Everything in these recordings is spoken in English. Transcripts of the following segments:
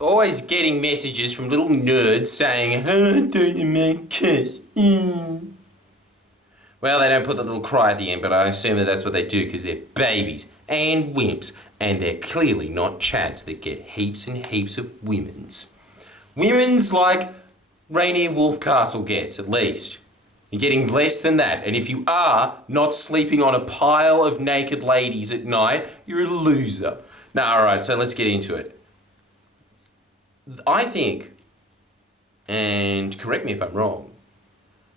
always getting messages from little nerds saying, "How do you make kiss?" Well, they don't put the little cry at the end, but I assume that that's what they do because they're babies and wimps, and they're clearly not chads that get heaps and heaps of women's. Women's like Rainier Wolfcastle gets, at least. You're getting less than that, and if you are not sleeping on a pile of naked ladies at night, you're a loser. Now, alright, so let's get into it. I think, and correct me if I'm wrong,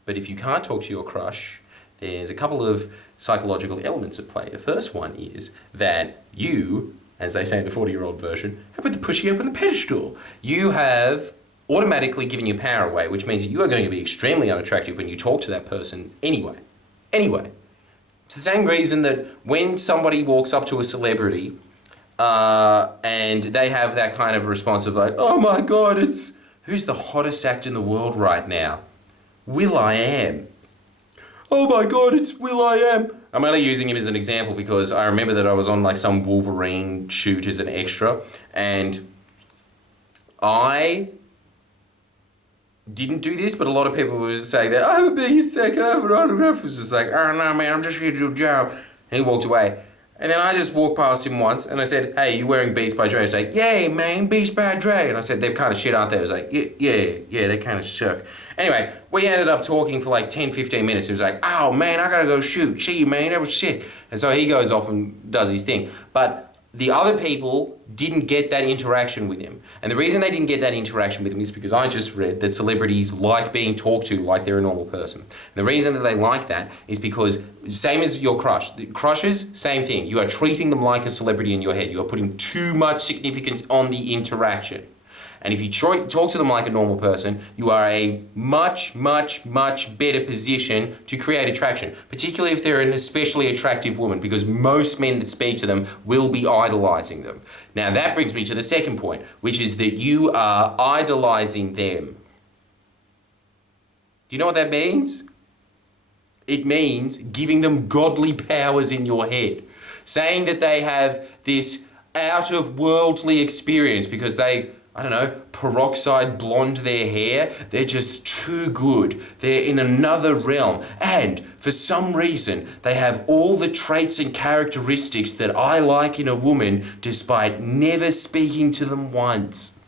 but if you can't talk to your crush, there's a couple of psychological elements at play. The first one is that you, as they say in the 40-year-old version, have put the pushy up on the pedestal. You have automatically given your power away, which means that you are going to be extremely unattractive when you talk to that person anyway. Anyway, it's the same reason that when somebody walks up to a celebrity and they have that kind of response of like, "Oh my God, who's the hottest act in the world right now? will.i.am. Oh my God, it's will.i.am. I'm only using him as an example because I remember that I was on like some Wolverine shoot as an extra, and I didn't do this, but a lot of people would say that, "I have a big stick, I have an autograph." It was just like, "Oh no man, I'm just here to do a job." And he walked away. And then I just walked past him once and I said, "Hey, you wearing Beats by Dre?" He's like, "Yay man, Beats by Dre." And I said, "They're kind of shit, aren't they?" I was like, yeah, they kind of suck. Anyway, we ended up talking for like 10, 15 minutes. He was like, "Oh man, I gotta go shoot. Gee man, that was sick." And so he goes off and does his thing. But the other people didn't get that interaction with him. And the reason they didn't get that interaction with him is because I just read that celebrities like being talked to like they're a normal person. And the reason that they like that is because, same as your crush, the crushes, same thing. You are treating them like a celebrity in your head. You are putting too much significance on the interaction. And if you talk to them like a normal person, you are a much, much, much better position to create attraction, particularly if they're an especially attractive woman, because most men that speak to them will be idolizing them. Now that brings me to the second point, which is that you are idolizing them. Do you know what that means? It means giving them godly powers in your head. Saying that they have this out-of-worldly experience because they, I don't know, peroxide blonde their hair. They're just too good. They're in another realm. And for some reason, they have all the traits and characteristics that I like in a woman despite never speaking to them once.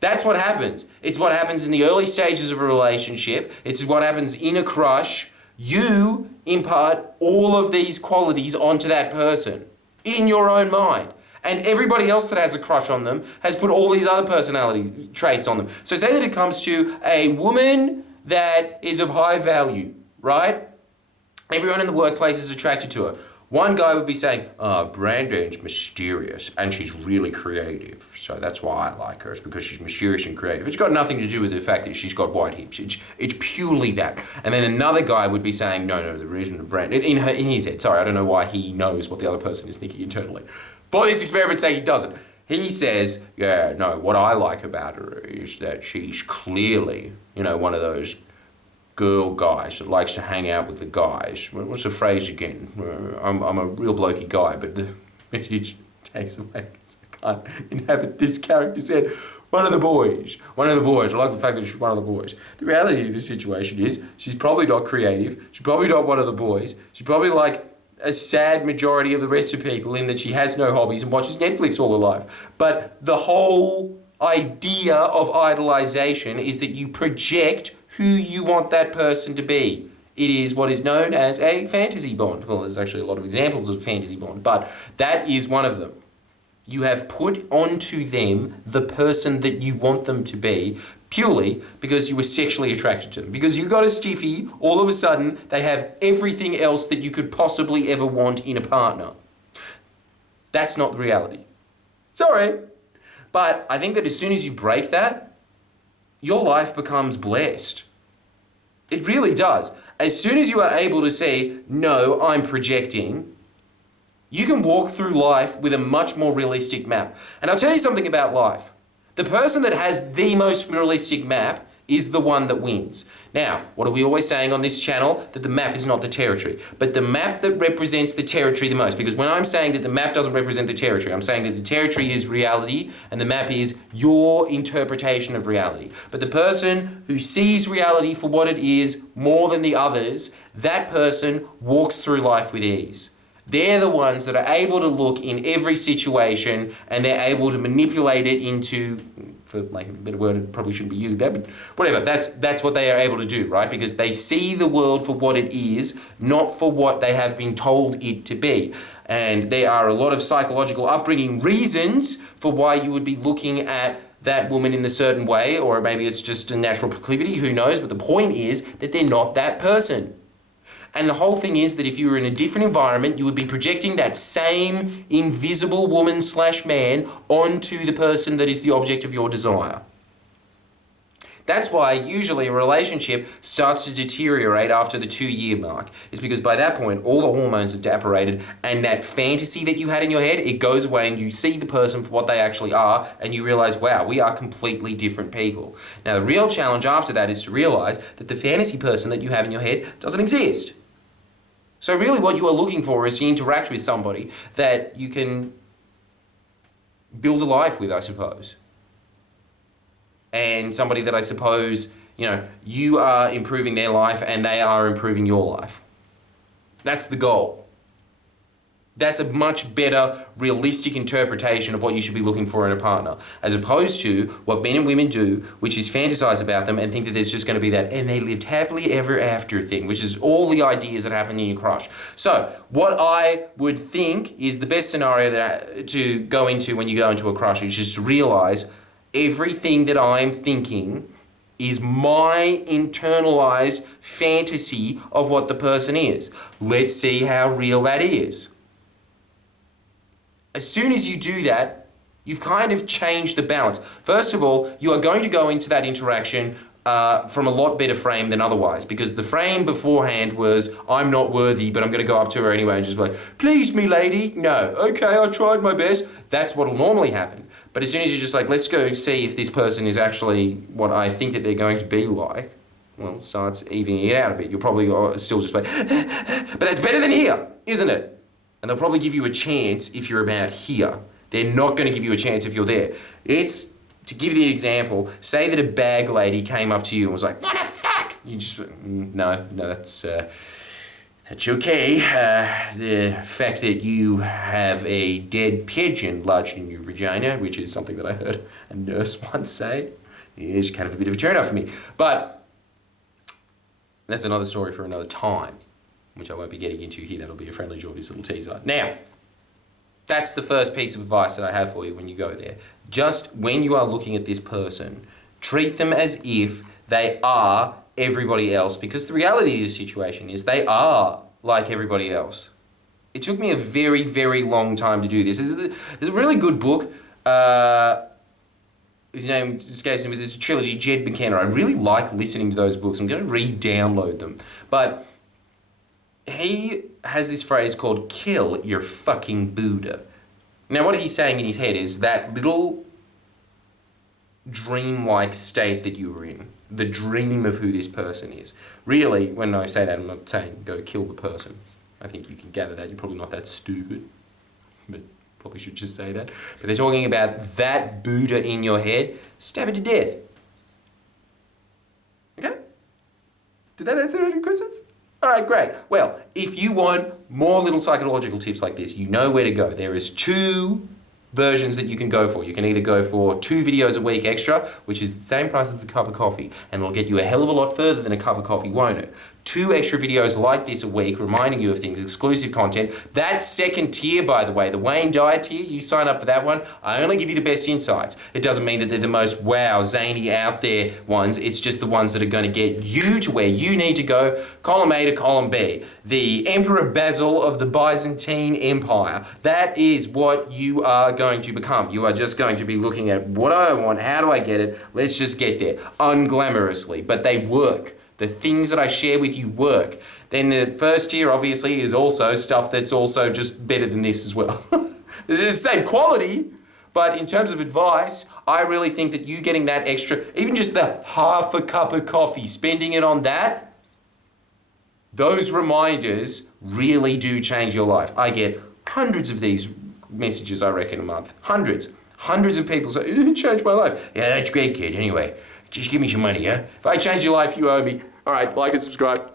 That's what happens. It's what happens in the early stages of a relationship. It's what happens in a crush. You impart all of these qualities onto that person in your own mind. And everybody else that has a crush on them has put all these other personality traits on them. So say that it comes to a woman that is of high value, right? Everyone in the workplace is attracted to her. One guy would be saying, Brandon's mysterious and she's really creative. So that's why I like her. It's because she's mysterious and creative. It's got nothing to do with the fact that she's got white hips. It's purely that. And then another guy would be saying, no, the reason that Brandon, in his head, sorry, I don't know why he knows what the other person is thinking internally. For this experiment's sake, he doesn't. He says, yeah, no, what I like about her is that she's clearly, one of those girl guys that likes to hang out with the guys. What's the phrase again? I'm a real blokey guy, but the message takes away because I can't inhabit this character's head. One of the boys. I like the fact that she's one of the boys. The reality of the situation is she's probably not creative. She's probably not one of the boys. She's probably like a sad majority of the rest of people in that she has no hobbies and watches Netflix all her life. But the whole idea of idolization is that you project who you want that person to be. It is what is known as a fantasy bond. Well, there's actually a lot of examples of fantasy bond, but that is one of them. You have put onto them the person that you want them to be purely because you were sexually attracted to them. Because you got a stiffy, all of a sudden they have everything else that you could possibly ever want in a partner. That's not the reality. Sorry. But I think that as soon as you break that, your life becomes blessed. It really does. As soon as you are able to say, no, I'm projecting, you can walk through life with a much more realistic map. And I'll tell you something about life. The person that has the most realistic map is the one that wins. Now, what are we always saying on this channel? That the map is not the territory, but the map that represents the territory the most. Because when I'm saying that the map doesn't represent the territory, I'm saying that the territory is reality and the map is your interpretation of reality. But the person who sees reality for what it is more than the others, that person walks through life with ease. They're the ones that are able to look in every situation and they're able to manipulate it into, for lack of a better word, I probably shouldn't be using that, but whatever, that's what they are able to do, right? Because they see the world for what it is, not for what they have been told it to be. And there are a lot of psychological upbringing reasons for why you would be looking at that woman in a certain way, or maybe it's just a natural proclivity, who knows, but the point is that they're not that person. And the whole thing is that if you were in a different environment, you would be projecting that same invisible woman / man onto the person that is the object of your desire. That's why usually a relationship starts to deteriorate after the 2-year mark. It's because by that point, all the hormones have evaporated and that fantasy that you had in your head, it goes away and you see the person for what they actually are and you realize, wow, we are completely different people. Now, the real challenge after that is to realize that the fantasy person that you have in your head doesn't exist. So really what you are looking for is to interact with somebody that you can build a life with, I suppose. And somebody that I suppose, you are improving their life and they are improving your life. That's the goal. That's a much better, realistic interpretation of what you should be looking for in a partner, as opposed to what men and women do, which is fantasize about them and think that there's just going to be that and they lived happily ever after thing, which is all the ideas that happen in your crush. So what I would think is the best scenario to go into when you go into a crush is just to realize everything that I'm thinking is my internalized fantasy of what the person is. Let's see how real that is. As soon as you do that, you've kind of changed the balance. First of all, you are going to go into that interaction from a lot better frame than otherwise, because the frame beforehand was, I'm not worthy, but I'm going to go up to her anyway and just be like, please me lady, no, okay, I tried my best. That's what will normally happen. But as soon as you're just like, let's go see if this person is actually what I think that they're going to be like, well, it starts evening it out a bit. You'll probably still just like, but that's better than here, isn't it? And they'll probably give you a chance if you're about here. They're not going to give you a chance if you're there. It's, to give you the example, say that a bag lady came up to you and was like, what the fuck? You just, no, that's okay. The fact that you have a dead pigeon lodged in your vagina, which is something that I heard a nurse once say, is kind of a bit of a turn off for me. But that's another story for another time, which I won't be getting into here. That'll be a friendly Geordie's little teaser. Now, that's the first piece of advice that I have for you when you go there. Just when you are looking at this person, treat them as if they are everybody else, because the reality of the situation is they are like everybody else. It took me a very, very long time to do this. There's a really good book. His name escapes me, but there's a trilogy, Jed McKenna. I really like listening to those books. I'm going to re-download them. But he has this phrase called kill your fucking Buddha. Now what he's saying in his head is that little dream-like state that you were in, the dream of who this person is. Really, when I say that, I'm not saying go kill the person. I think you can gather that. You're probably not that stupid, but probably should just say that. But they're talking about that Buddha in your head, stab it to death. Okay? Did that answer any questions? All right, great. Well, if you want more little psychological tips like this, you know where to go. There is 2 versions that you can go for. You can either go for 2 videos a week extra, which is the same price as a cup of coffee, and it'll get you a hell of a lot further than a cup of coffee, won't it? 2 extra videos like this a week, reminding you of things, exclusive content. That second tier, by the way, the Wayne Dyer tier, you sign up for that one, I only give you the best insights. It doesn't mean that they're the most wow, zany, out there ones. It's just the ones that are going to get you to where you need to go, column A to column B. The Emperor Basil of the Byzantine Empire. That is what you are going to become. You are just going to be looking at what do I want, how do I get it, let's just get there. Unglamorously, but they work. The things that I share with you work. Then the first tier obviously is also stuff that's also just better than this as well. It's the same quality, But in terms of advice, I really think that you getting that extra, even just the half a cup of coffee, spending it on that, those reminders really do change your life. I get hundreds of these messages, I reckon, a month. Hundreds. Hundreds of people say, it changed my life. Yeah, that's great, kid. Anyway, just give me some money, yeah? If I change your life, you owe me. All right, like and subscribe.